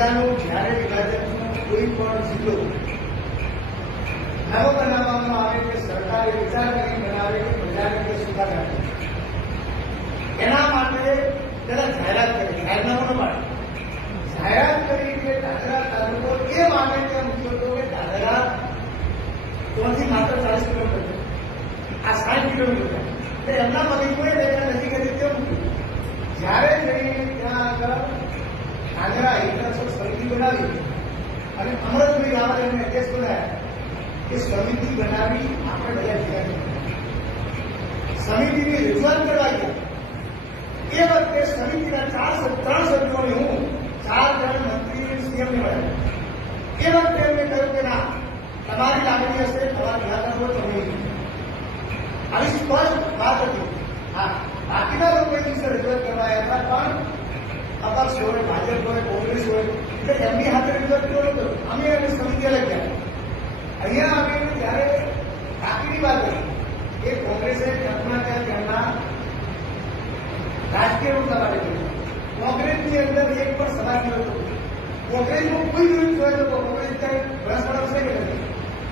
જિલ્લાનું જ્યારે વિભાજનનો કોઈ પણ જિલ્લો નવો બનાવવામાં આવે કે સરકારે વિચાર કરી બનાવે કે પ્રજાને તે સુધાર કરે, એના માટે તેના જાહેરાત કરી, જાહેરનામું પાડે, જાહેરાત કરી કે ધાનેરા તાલુકો એ માટે તેમ મૂક્યો હતો કે ધાનેરા ત્યાંથી માત્ર 40 કિલોમીટર, આ 60 કિલોમીટર, એમના પગે કોઈ રેખા નથી કરી તેમ મૂક્યું. જ્યારે જઈને ત્યાં આગળ ધાનેરા હિતરક્ષક સમિતિ બનાવી અને અમરતભાઈ રાવલે એમને અધ્યક્ષ બનાવ્યા. એ સમિતિ બનાવી આપણે બધા ભેગા સમિતિની રજૂઆત કરવા ગયા. એ વખતે સમિતિના 3 સભ્યોને હું 4 જણ મંત્રી સીએમને મળ્યા. એ વખતે એમને કહ્યું કે ના, તમારી લાગણી હશે, તમારા નિરાકરણ હોય તો નહીં. આવી સ્પષ્ટ વાત હતી. હા, બાકીના લોકો એ દિવસે રજૂઆત કરવા આવ્યા હતા, પણ અપક્ષ હોય, ભાજપ હોય, કોંગ્રેસ હોય, એટલે એમની હાથે રજૂઆત કર્યો નતો. અમે એમની સમિતિ અલગ ગયા. અહીંયા અમે ત્યારે બાકીની વાત કરી એ કોંગ્રેસે કલ્પના કર્યા તેમના રાજકીય મુદ્દા માટે કર્યું. કોંગ્રેસની અંદર એક પણ સભા થયો હતો. કોંગ્રેસનું કોઈ વિરોધ થયો હતો. કોંગ્રેસ ત્યારે ભ્રષ્ટાચાર છે કે નથી,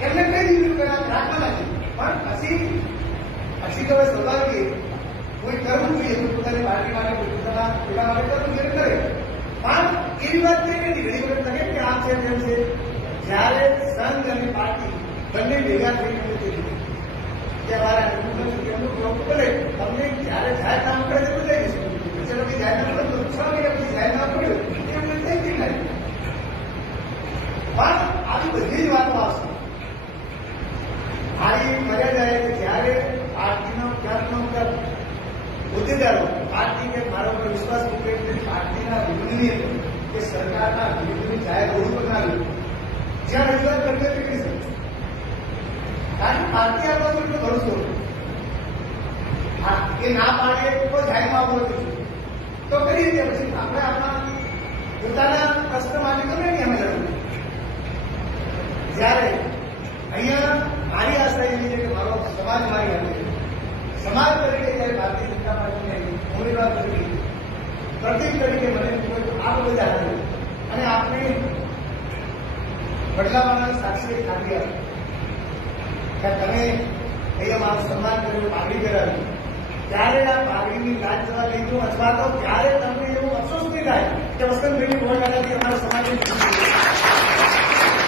એમને કઈ દીધું કે રાખવા નથી. પણ પછી તો સ્વાભાવિક કોઈ કરવું જોઈએ તો પોતાની પાર્ટી માટે પોતાના પેલા માટે કરવું જોઈએ કરે. પણ એવી વાત થઈ નથી. ઘણી વખત કહે કે આમ છે તેમ છે. જ્યારે સંઘ અને પાર્ટી બંને ભેગા થઈને કે મારા એમનું બોલે તમને જ્યારે જાહેર નામ કરે તો જઈ જશે. ચલો કે જાહેર નામ પડ્યું 6 મહિના પછી જાહેર નામ પડ્યું એમને થઈ ગઈ નહીં. પણ આવી બધી જ વાતો આવશે. મારી મર્યાદા એ કે જ્યારે પાર્ટીનો ક્યાંકનો ક્યાંક હોદ્દેદારો પાર્ટી કે મારા ઉપર વિશ્વાસ મૂકે પાર્ટીના વિરોધી કે સરકારના વિરોધની જાહેર રોડ પર ના આવ્યું જ્યાં રજૂઆત કરવી કરી શકે. કારણ કે પાર્ટી આપવા તો એટલો ભરોસો હા એ ના પાડે તો જાહેરમાં આવવું તો કરી દે. પછી આપણે આપણા પોતાના પ્રશ્ન માટે ગમે નહીં અમે લડવું. જ્યારે અહીંયા મારી આશા એવી છે કે મારો સમાજ મારી હાથે છે. સમાજ તરીકે જ્યારે ભારતીય જનતા પાર્ટીને ઉમેદવાર તરીકે પ્રતિક તરીકે મને આ બધા આવ્યું અને આપણે બદલાવાના સાક્ષી ખાતી આપી કે તમે અહીંયા મારું સન્માન કર્યું, પાઘડી કરાવી, ત્યારે આ પાઘડીની લાજ જવા લીધું અથવા તો ત્યારે તમને એવો અફસોસ નહીં થાય કે વસંતભાઈની ભોજ આનાથી અમારા સમાજની